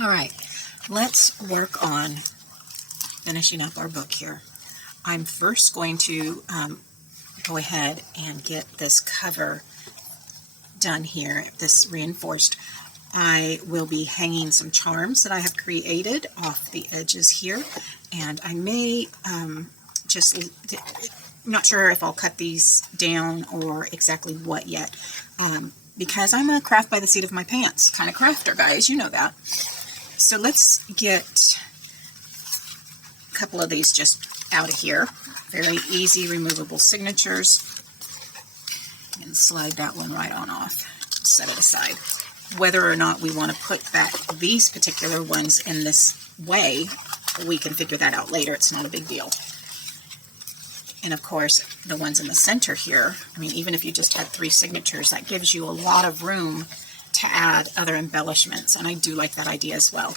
All right, let's work on finishing up our book here. I'm first going to go ahead and get this cover done here, this reinforced. I will be hanging some charms that I have created off the edges here, and I may I'm not sure if I'll cut these down or exactly what yet, because I'm a craft by the seat of my pants kind of crafter, guys, you know that. So let's get a couple of these just out of here. Very easy removable signatures. And slide that one right on off. Set it aside. Whether or not we want to put back these particular ones in this way, we can figure that out later. It's not a big deal. And of course, the ones in the center here, I mean, even if you just had 3 signatures, that gives you a lot of room to add other embellishments, and I do like that idea as well.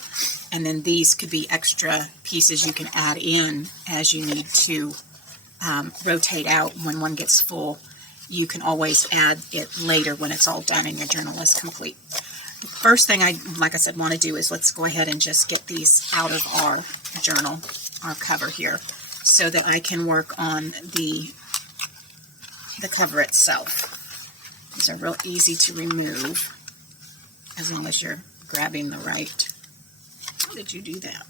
And then these could be extra pieces you can add in as you need to rotate out when one gets full. You can always add it later when it's all done and your journal is complete. The first thing like I said, want to do is let's go ahead and just get these out of our journal, our cover here, so that I can work on the cover itself. These are real easy to remove, as long as you're grabbing the right. How did you do that?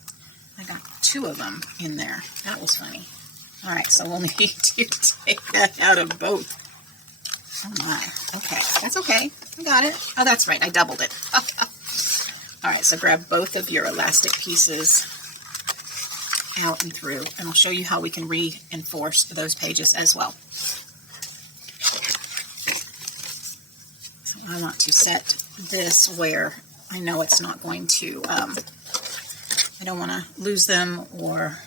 I got 2 of them in there. That was funny. All right, so we'll need to take that out of both. Oh my, okay, that's okay. I got it. Oh, that's right, I doubled it. All right, so grab both of your elastic pieces out and through, and I'll show you how we can reinforce those pages as well. So I want to set this where I know it's not going to, I don't want to lose them or...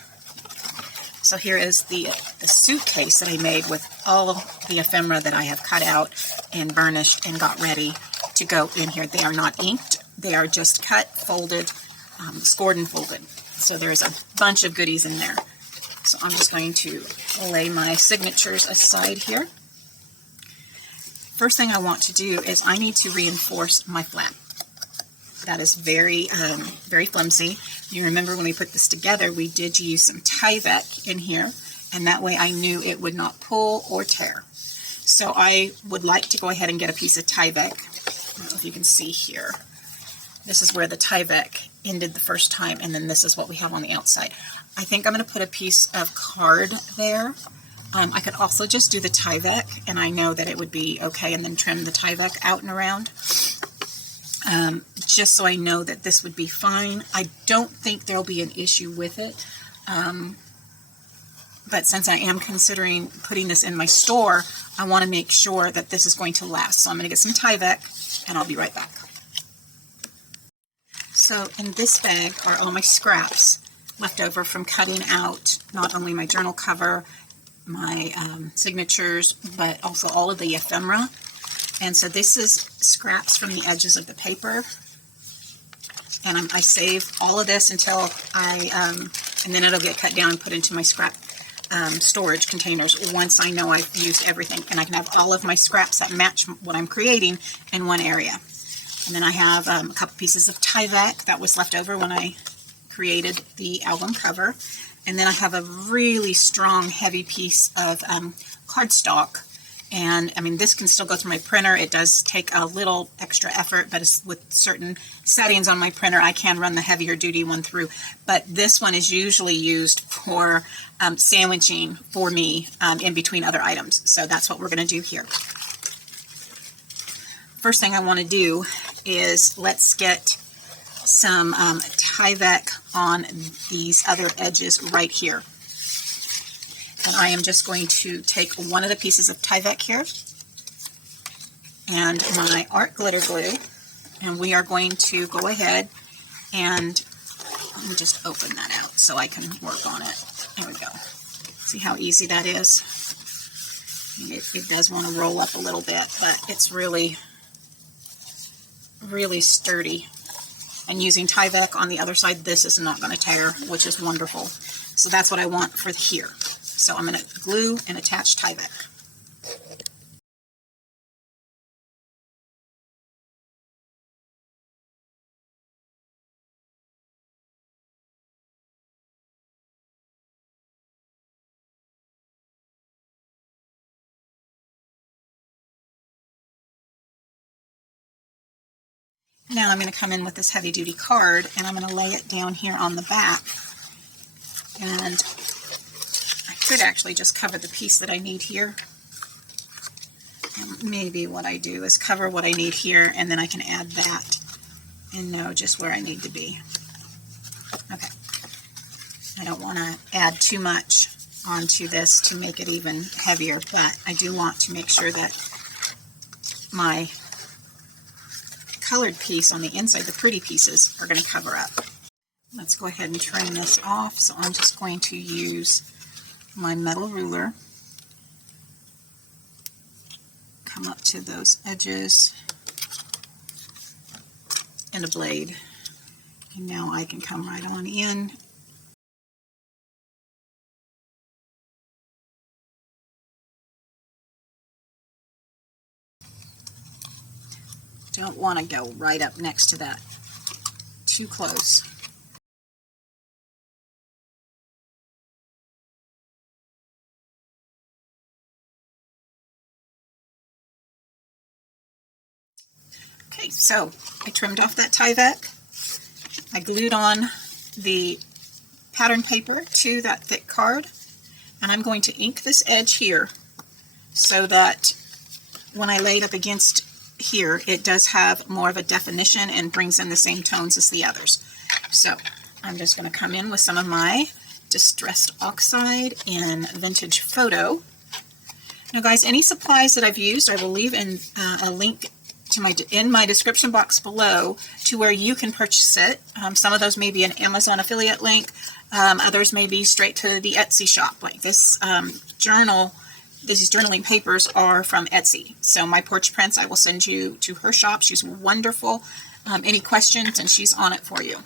So here is the suitcase that I made with all of the ephemera that I have cut out and burnished and got ready to go in here. They are not inked. They are just cut, folded, scored and folded. So there's a bunch of goodies in there. So I'm just going to lay my signatures aside here. First thing I want to do is I need to reinforce my flap. That is very, very flimsy. You remember when we put this together, we did use some Tyvek in here, and that way I knew it would not pull or tear. So I would like to go ahead and get a piece of Tyvek. I don't know if you can see here. This is where the Tyvek ended the first time, and then this is what we have on the outside. I think I'm going to put a piece of card there. I could also just do the Tyvek, and I know that it would be okay, and then trim the Tyvek out and around. Just so I know that this would be fine. I don't think there'll be an issue with it. But since I am considering putting this in my store, I want to make sure that this is going to last. So I'm going to get some Tyvek, and I'll be right back. So in this bag are all my scraps left over from cutting out not only my journal cover, my signatures, but also all of the ephemera. And so this is scraps from the edges of the paper. And I save all of this until and then it'll get cut down and put into my scrap storage containers once I know I've used everything. And I can have all of my scraps that match what I'm creating in one area. And then I have a couple pieces of Tyvek that was left over when I created the album cover. And then I have a really strong, heavy piece of cardstock. And I mean, this can still go through my printer. It does take a little extra effort, but it's with certain settings on my printer, I can run the heavier duty one through. But this one is usually used for sandwiching for me in between other items. So that's what we're going to do here. First thing I want to do is let's get some Tyvek on these other edges right here. And I am just going to take one of the pieces of Tyvek here and my art glitter glue, and we are going to go ahead and let me just open that out so I can work on it. There we go. See how easy that is? It does want to roll up a little bit, but it's really, really sturdy. And using Tyvek on the other side, this is not going to tear, which is wonderful. So that's what I want for here. So I'm going to glue and attach Tyvek. Now I'm going to come in with this heavy duty card and I'm going to lay it down here on the back. And I could actually just cover the piece that I need here. And maybe what I do is cover what I need here and then I can add that and know just where I need to be. Okay. I don't want to add too much onto this to make it even heavier, but I do want to make sure that my colored piece on the inside, the pretty pieces, are going to cover up. Let's go ahead and trim this off. So I'm just going to use my metal ruler, come up to those edges, and a blade. And now I can come right on in. Don't want to go right up next to that. Too close. Okay, so I trimmed off that Tyvek. I glued on the pattern paper to that thick card, and I'm going to ink this edge here so that when I lay it up against here, it does have more of a definition and brings in the same tones as the others. So I'm just going to come in with some of my Distressed Oxide in Vintage Photo. Now guys, any supplies that I've used, I will leave in a link to in my description box below to where you can purchase it. Some of those may be an Amazon affiliate link, others may be straight to the Etsy shop. Like this journal, these journaling papers are from Etsy. So my porch prints, I will send you to her shop. She's wonderful. Any questions, and she's on it for you.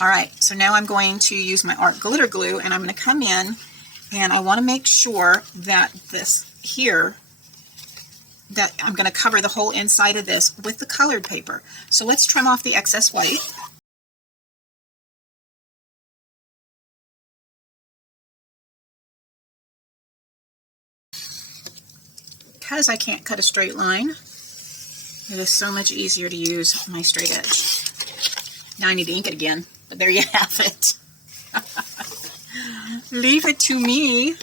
All right, so now I'm going to use my art glitter glue, and I'm going to come in, and I want to make sure that this here, that I'm going to cover the whole inside of this with the colored paper. So let's trim off the excess white. Because I can't cut a straight line, it is so much easier to use my straight edge. Now I need to ink it again, but there you have it. Leave it to me.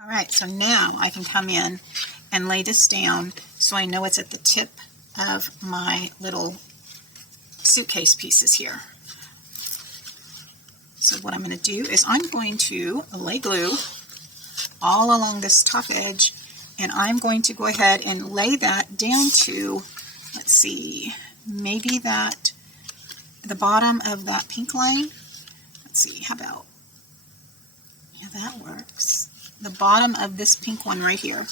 All right, so now I can come in and lay this down so I know it's at the tip of my little suitcase pieces here. So what I'm going to do is I'm going to lay glue all along this top edge, and I'm going to go ahead and lay that down to, let's see, maybe that, the bottom of that pink line. Let's see, how about, yeah, that works. The bottom of this pink one right here.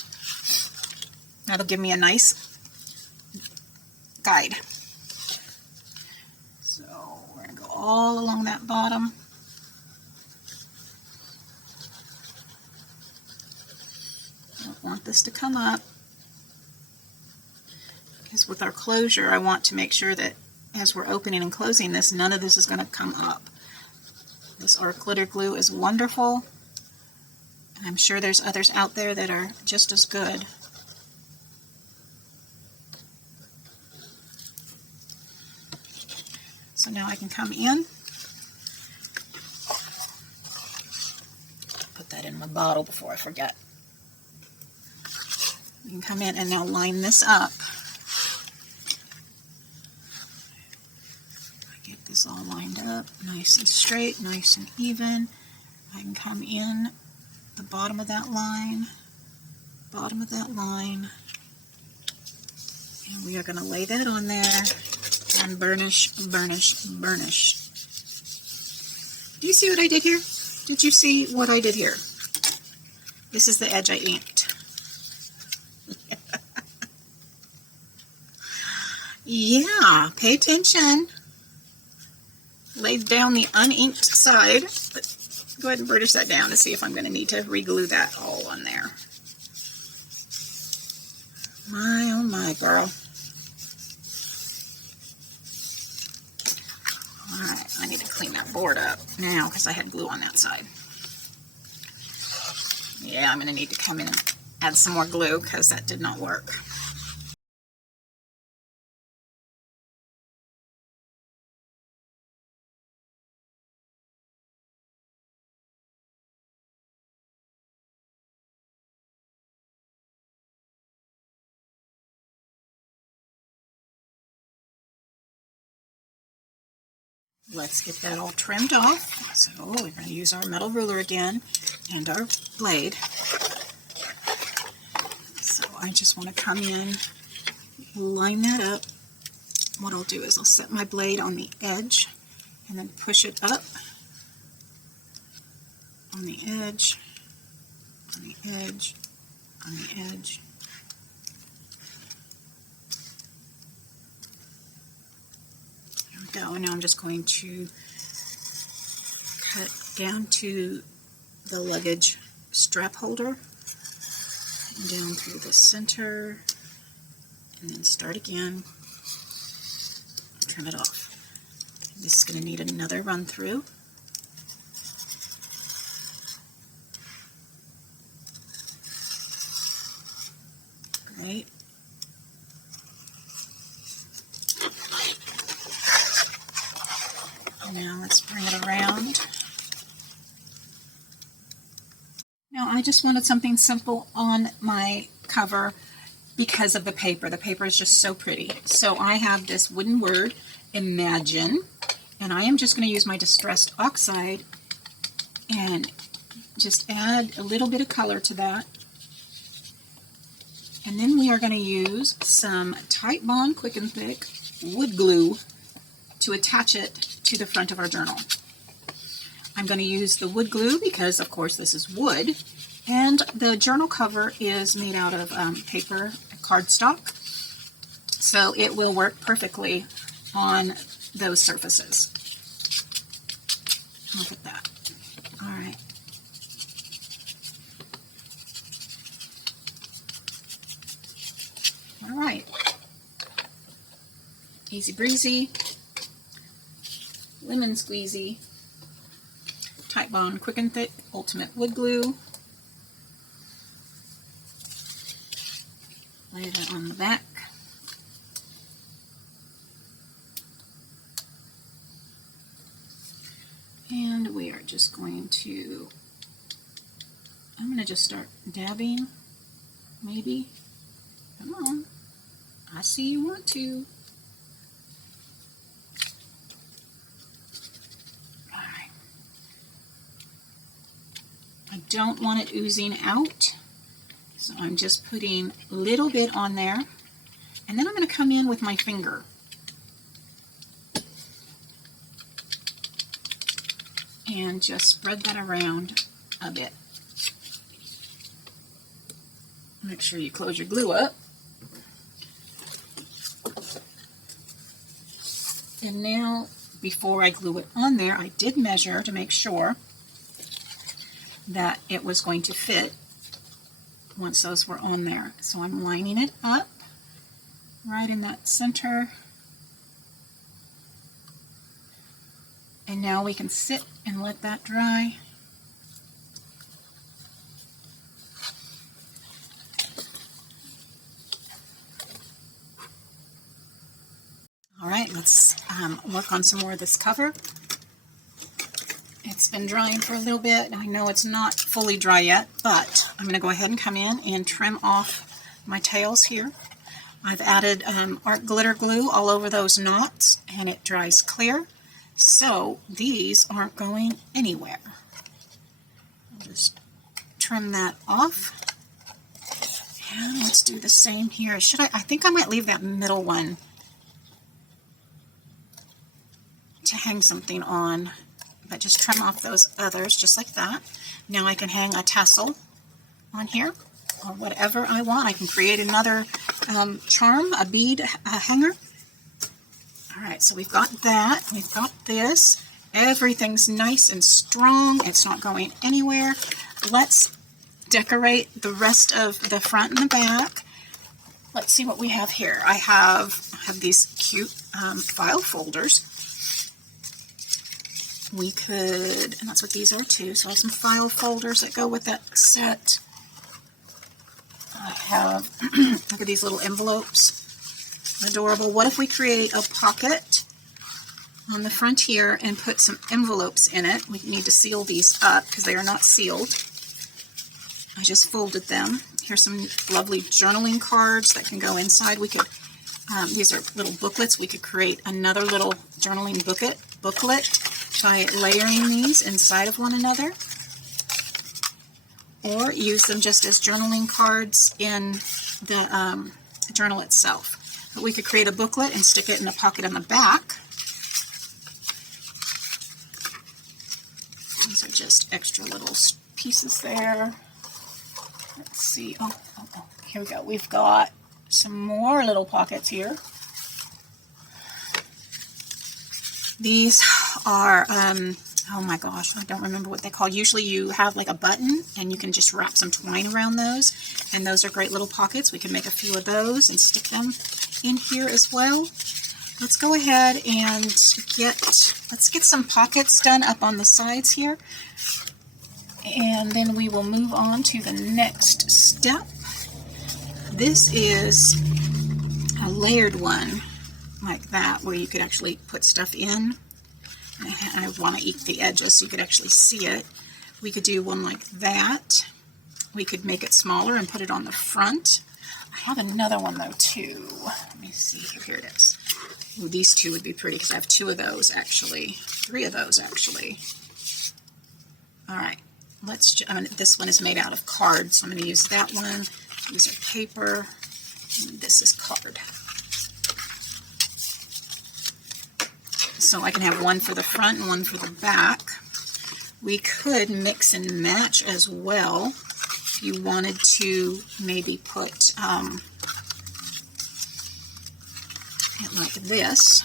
That'll give me a nice guide. So we're going to go all along that bottom. Don't want this to come up, because with our closure I want to make sure that as we're opening and closing this, none of this is going to come up. This art glitter glue is wonderful, and I'm sure there's others out there that are just as good. So now I can come in, put that in my bottle before I forget. You can come in and now line this up. Get this all lined up, nice and straight, nice and even. I can come in the bottom of that line, and we are going to lay that on there and burnish, burnish, burnish. Do you see what I did here? Did you see what I did here? This is the edge I inked. Yeah, pay attention. Laid down the uninked side. But go ahead and burnish that down to see if I'm going to need to re-glue that all on there. My, oh my, girl. Alright, I need to clean that board up now because I had glue on that side. Yeah, I'm going to need to come in and add some more glue because that did not work. let's get that all trimmed off. So we're going to use our metal ruler again and our blade. So I just want to come in, line that up. What I'll do is I'll set my blade on the edge and then push it up on the edge, on the edge, on the edge. There we go. And now I'm just going to cut down to the luggage strap holder, down through the center, and then start again, trim it off. This is going to need another run through. Great. Now let's bring it around. Now I just wanted something simple on my cover because of the paper. The paper is just so pretty. So I have this wooden word, Imagine, and I am just going to use my Distressed Oxide and just add a little bit of color to that. And then we are going to use some Tight Bond Quick and Thick wood glue to attach it to the front of our journal. I'm going to use the wood glue because, of course, this is wood, and the journal cover is made out of paper cardstock, so it will work perfectly on those surfaces. Look at that. All right. All right. Easy breezy, lemon squeezy, Tight Bond Quick and Thick Ultimate Wood Glue. Lay that on the back. And we are just going to, I'm going to just start dabbing, maybe. Come on. I see you want to. Alright. I don't want it oozing out, so I'm just putting a little bit on there, and then I'm going to come in with my finger. And just spread that around a bit. Make sure you close your glue up. And now, before I glue it on there, I did measure to make sure that it was going to fit once those were on there. So I'm lining it up right in that center. And now we can sit and let that dry. All right, let's work on some more of this cover. It's been drying for a little bit. I know it's not fully dry yet, but I'm going to go ahead and come in and trim off my tails here. I've added art glitter glue all over those knots, and it dries clear, so these aren't going anywhere. I'll just trim that off. And let's do the same here. I think I might leave that middle one to hang something on, but just trim off those others just like that. Now I can hang a tassel on here or whatever I want. I can create another charm, a bead hanger. All right, so we've got that. We've got this. Everything's nice and strong. It's not going anywhere. Let's decorate the rest of the front and the back. Let's see what we have here. I have these cute file folders. We could, and that's what these are too, so I have some file folders that go with that set. I have, look at these little envelopes, adorable. What if we create a pocket on the front here and put some envelopes in it? We need to seal these up because they are not sealed. I just folded them. Here's some lovely journaling cards that can go inside. We could, these are little booklets. We could create another little journaling booklet booklet by layering these inside of one another, or use them just as journaling cards in the journal itself. But we could create a booklet and stick it in a pocket on the back. These are just extra little pieces there. Let's see. Oh, here we go. We've got some more little pockets here. These are, oh my gosh, I don't remember what they call. Usually you have like a button and you can just wrap some twine around those. And those are great little pockets. We can make a few of those and stick them in here as well. Let's go ahead and let's get some pockets done up on the sides here. And then we will move on to the next step. This is a layered one like that, where you could actually put stuff in. I want to eke the edges so you could actually see it. We could do one like that. We could make it smaller and put it on the front. I have another one though too. Let me see, here it is. Ooh, these two would be pretty because I have two of those actually. Three of those actually. All right, this one is made out of cards, so I'm going to use that one. These are paper, and this is card. So I can have one for the front and one for the back. We could mix and match as well. If you wanted to maybe put it like this.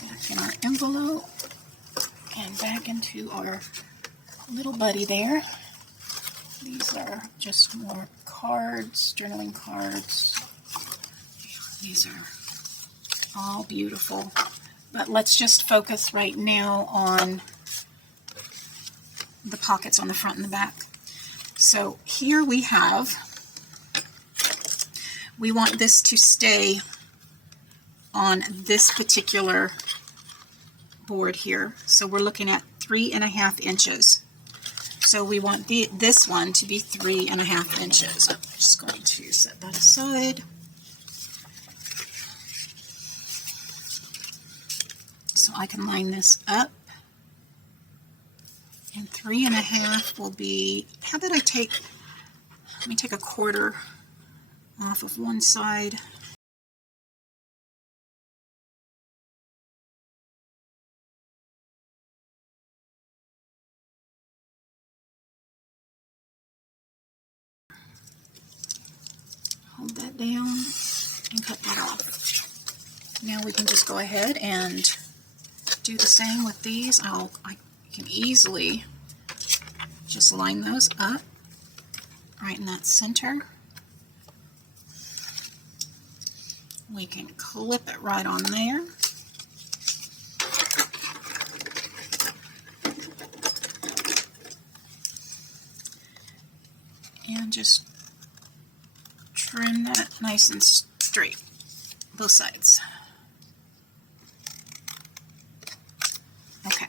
Back in our envelope and back into our little buddy there. These are just more cards, journaling cards. These are all beautiful. But let's just focus right now on the pockets on the front and the back. So here we want this to stay on this particular board here. So we're looking at 3.5 inches. So we want this one to be 3.5 inches. I'm just going to set that aside. So I can line this up. And 3.5 will be, how about let me take a quarter off of one side. Hold that down and cut that off. Now we can just go ahead and do the same with these. I can easily just line those up right in that center. We can clip it right on there. And just trim that nice and straight, both sides. Okay.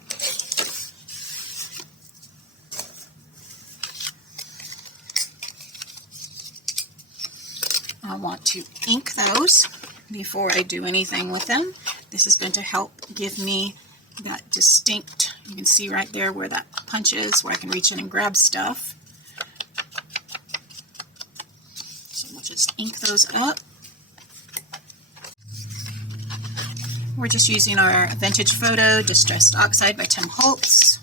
I want to ink those before I do anything with them. This is going to help give me that distinct, you can see right there where that punch is, where I can reach in and grab stuff. So we'll just ink those up. We're just using our Vintage Photo Distressed Oxide by Tim Holtz.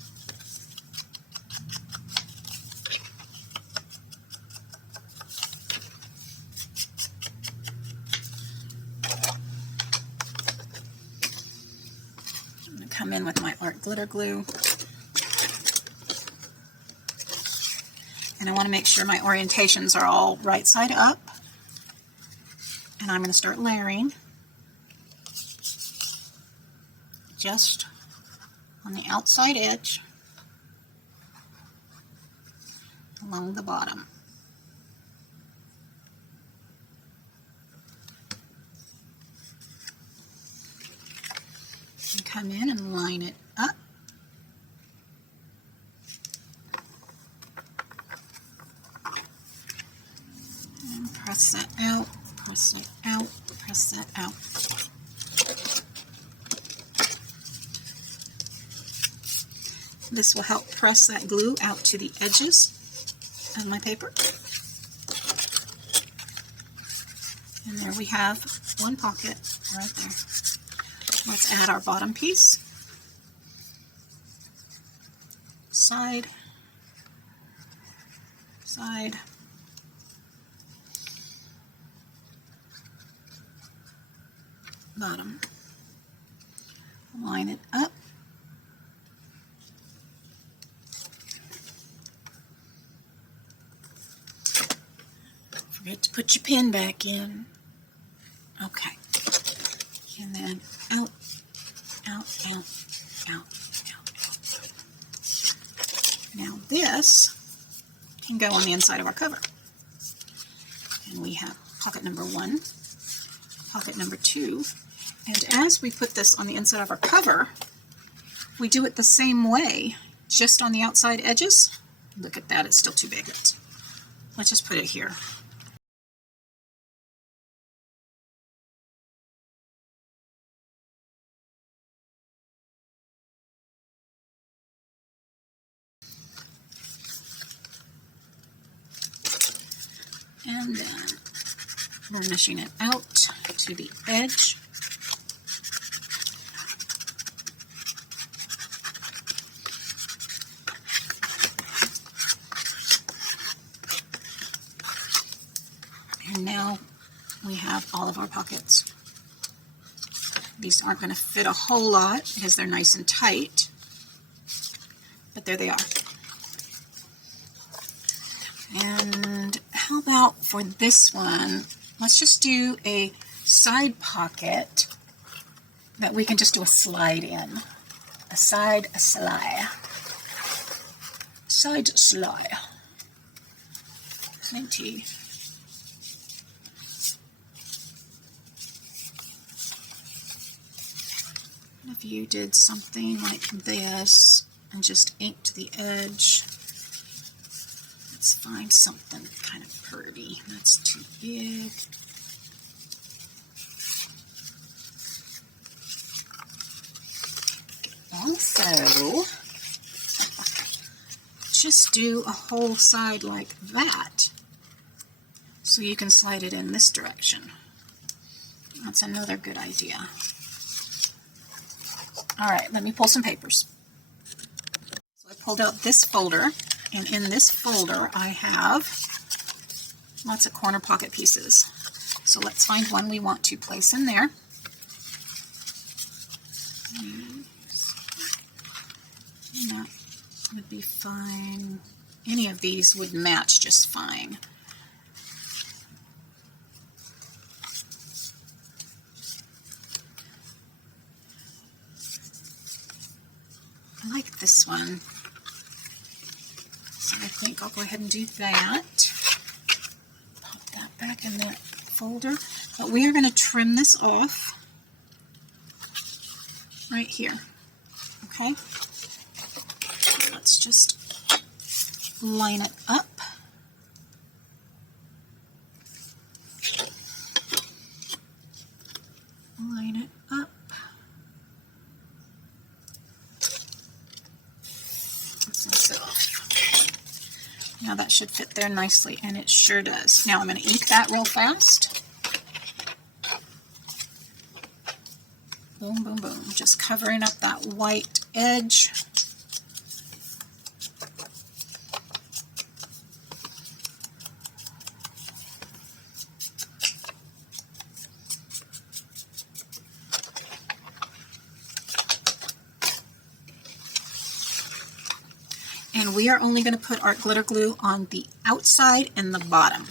I'm going to come in with my art glitter glue. And I want to make sure my orientations are all right side up. And I'm going to start layering just on the outside edge along the bottom. And come in and line it up. And press that out, press that out, press that out. This will help press that glue out to the edges of my paper. And there we have one pocket right there. Let's add our bottom piece. Side, side, bottom. Line it up. Don't forget to put your pin back in. Okay. And then out, out, out, out, out. Now this can go on the inside of our cover. And we have pocket number 1, pocket number 2, and as we put this on the inside of our cover, we do it the same way, just on the outside edges. Look at that, it's still too big. Let's just put it here. And then burnishing it out to the edge. And now we have all of our pockets. These aren't going to fit a whole lot because they're nice and tight, but there they are. And how about for this one, let's just do a side pocket that we can just do a slide in. A side slide. Side slide. Plenty. If you did something like this and just inked the edge, let's find something kind of curvy. That's too big. Also, just do a whole side like that, so you can slide it in this direction. That's another good idea. All right, let me pull some papers. So I pulled out this folder, and in this folder I have lots of corner pocket pieces. So let's find one we want to place in there. That would be fine. Any of these would match just fine. I like this one, so I think I'll go ahead and do that. Pop that back in that folder. But we are going to trim this off right here. Okay? Let's just line it up. Line it up. Now that should fit there nicely, and it sure does. Now I'm going to ink that real fast. Boom, boom, boom. Just covering up that white edge. And we are only going to put our glitter glue on the outside and the bottom.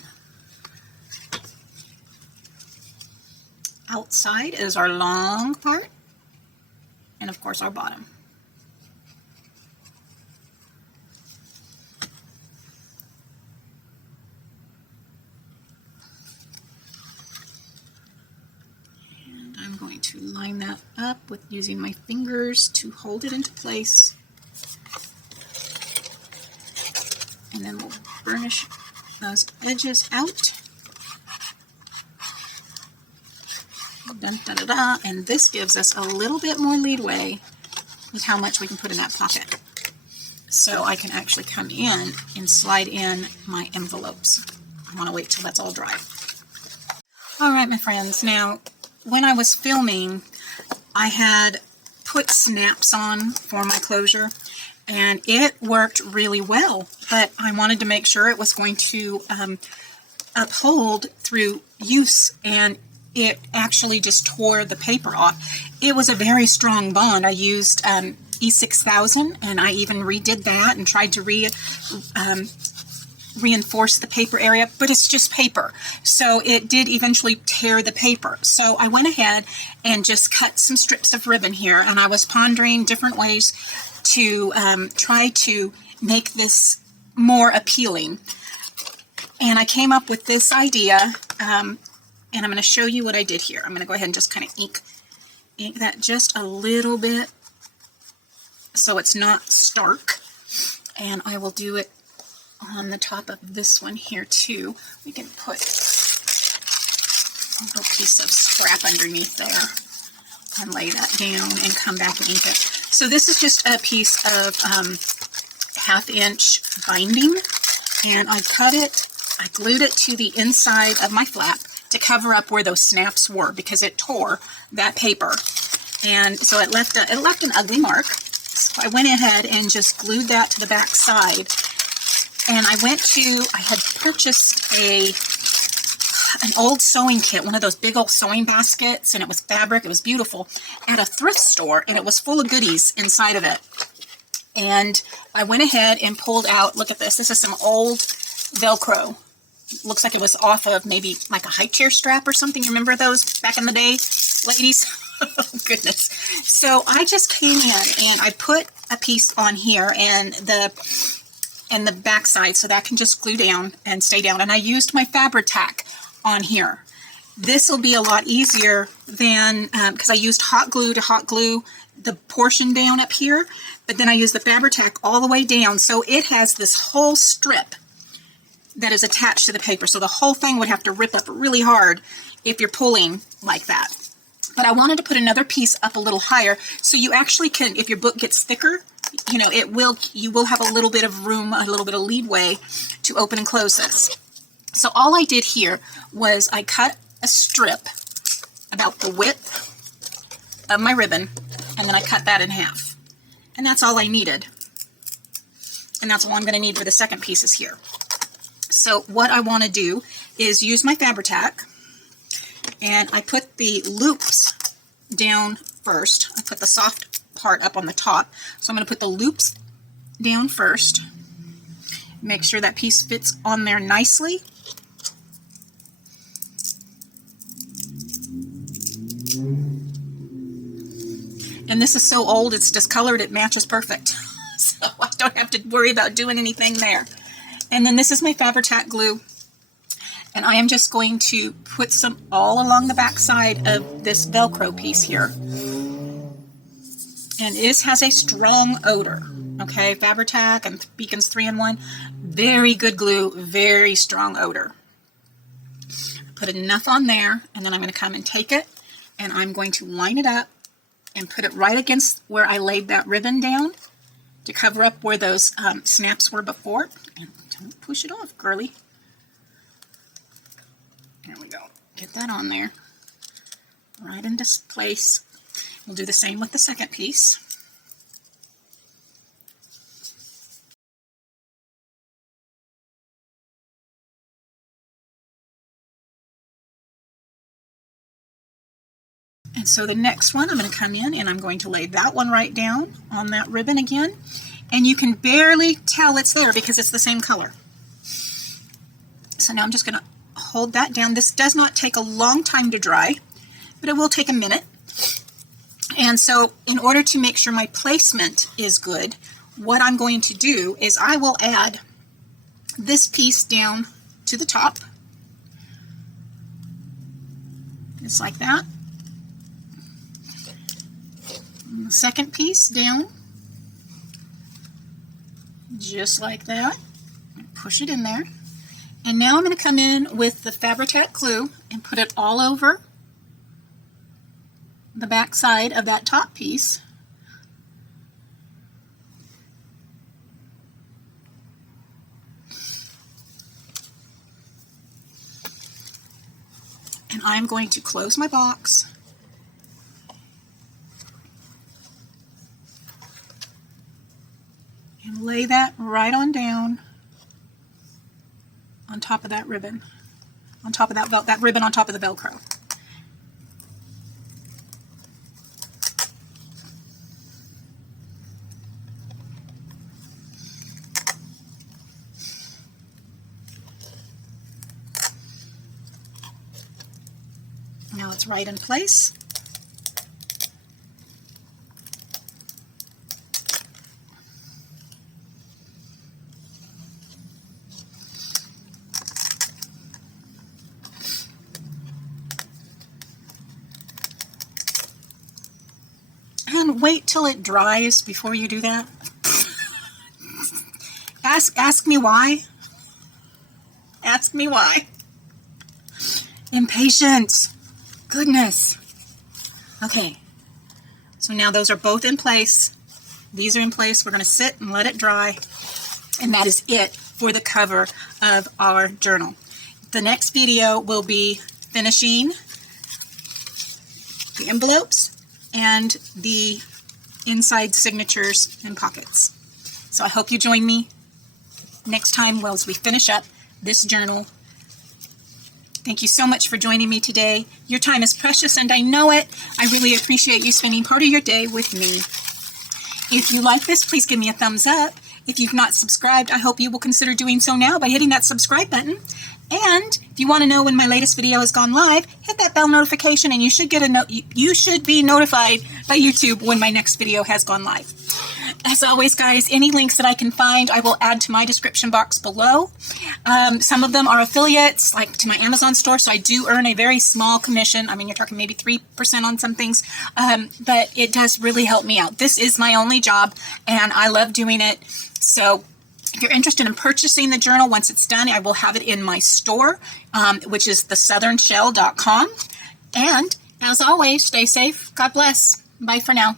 Outside is our long part, and of course our bottom. And I'm going to line that up with using my fingers to hold it into place. And then we'll burnish those edges out. Dun, da, da, da. And this gives us a little bit more leeway with how much we can put in that pocket. So I can actually come in and slide in my envelopes. I want to wait till that's all dry. All right, my friends. Now, when I was filming, I had put snaps on for my closure, and it worked really well, but I wanted to make sure it was going to uphold through use, and it actually just tore the paper off. It was a very strong bond. I used E6000, and I even redid that and tried to reinforce the paper area, but it's just paper. So it did eventually tear the paper. So I went ahead and just cut some strips of ribbon here, and I was pondering different ways to try to make this more appealing. And I came up with this idea, and I'm going to show you what I did here. I'm going to go ahead and just kind of ink that just a little bit so it's not stark. And I will do it on the top of this one here too. We can put a little piece of scrap underneath there and lay that down and come back and ink it. So this is just a piece of 1/2 inch binding, and I cut it, I glued it to the inside of my flap to cover up where those snaps were because it tore that paper, and so it left an ugly mark. So I went ahead and just glued that to the back side, and I had purchased an old sewing kit, one of those big old sewing baskets, and it was fabric, it was beautiful, at a thrift store, and it was full of goodies inside of it. And I went ahead and pulled out, look at this is some old Velcro. Looks like it was off of maybe like a high chair strap or something. You remember those back in the day, ladies? Oh, goodness. So I just came in and I put a piece on here and the back side so that can just glue down and stay down. And I used my Fabri-Tac on here. This will be a lot easier than, because I used hot glue to hot glue the portion down up here, but then I used the Fabri-Tac all the way down, so it has this whole strip that is attached to the paper, so the whole thing would have to rip up really hard if you're pulling like that. But I wanted to put another piece up a little higher, so you actually can, if your book gets thicker, you know, you will have a little bit of room, a little bit of leeway to open and close this. So all I did here was I cut a strip about the width of my ribbon, and then I cut that in half. And that's all I needed. And that's all I'm going to need for the second pieces here. So what I want to do is use my Fabri-Tac, and I put the loops down first. I put the soft part up on the top. So I'm going to put the loops down first. Make sure that piece fits on there nicely. And this is so old, it's discolored, it matches perfect. So I don't have to worry about doing anything there. And then this is my Fabri-Tac glue. And I am just going to put some all along the back side of this Velcro piece here. And this has a strong odor. Okay, Fabri-Tac and Beacon's 3-in-1. Very good glue, very strong odor. Put enough on there, and then I'm going to come and take it, and I'm going to line it up and put it right against where I laid that ribbon down to cover up where those snaps were before. And don't push it off, girly. There we go. Get that on there. Right into place. We'll do the same with the second piece. And so the next one, I'm going to come in and I'm going to lay that one right down on that ribbon again. And you can barely tell it's there because it's the same color. So now I'm just going to hold that down. This does not take a long time to dry, but it will take a minute. And so in order to make sure my placement is good, what I'm going to do is I will add this piece down to the top. Just like that. And the second piece down. Just like that. Push it in there. And now I'm going to come in with the Fabri-Tac glue and put it all over the back side of that top piece. And I'm going to close my box. And lay that right on down on top of that ribbon, on top of that ribbon on top of the Velcro. Now it's right in place. And wait till it dries before you do that. Ask me why. Ask me why. Impatience. Goodness. Okay. So now those are both in place. These are in place. We're going to sit and let it dry. And that is it for the cover of our journal. The next video will be finishing the envelopes and the inside signatures and pockets. So I hope you join me next time as we finish up this journal. Thank you so much for joining me today. Your time is precious and I know it. I really appreciate you spending part of your day with me. If you like this, please give me a thumbs up. If you've not subscribed, I hope you will consider doing so now by hitting that subscribe button. And if you want to know when my latest video has gone live, hit that bell notification and you should get you should be notified by YouTube when my next video has gone live. As always, guys, any links that I can find, I will add to my description box below. Some of them are affiliates, like to my Amazon store, so I do earn a very small commission. I mean, you're talking maybe 3% on some things, but it does really help me out. This is my only job, and I love doing it. So if you're interested in purchasing the journal once it's done, I will have it in my store, which is thesouthernshell.com. And as always, stay safe. God bless. Bye for now.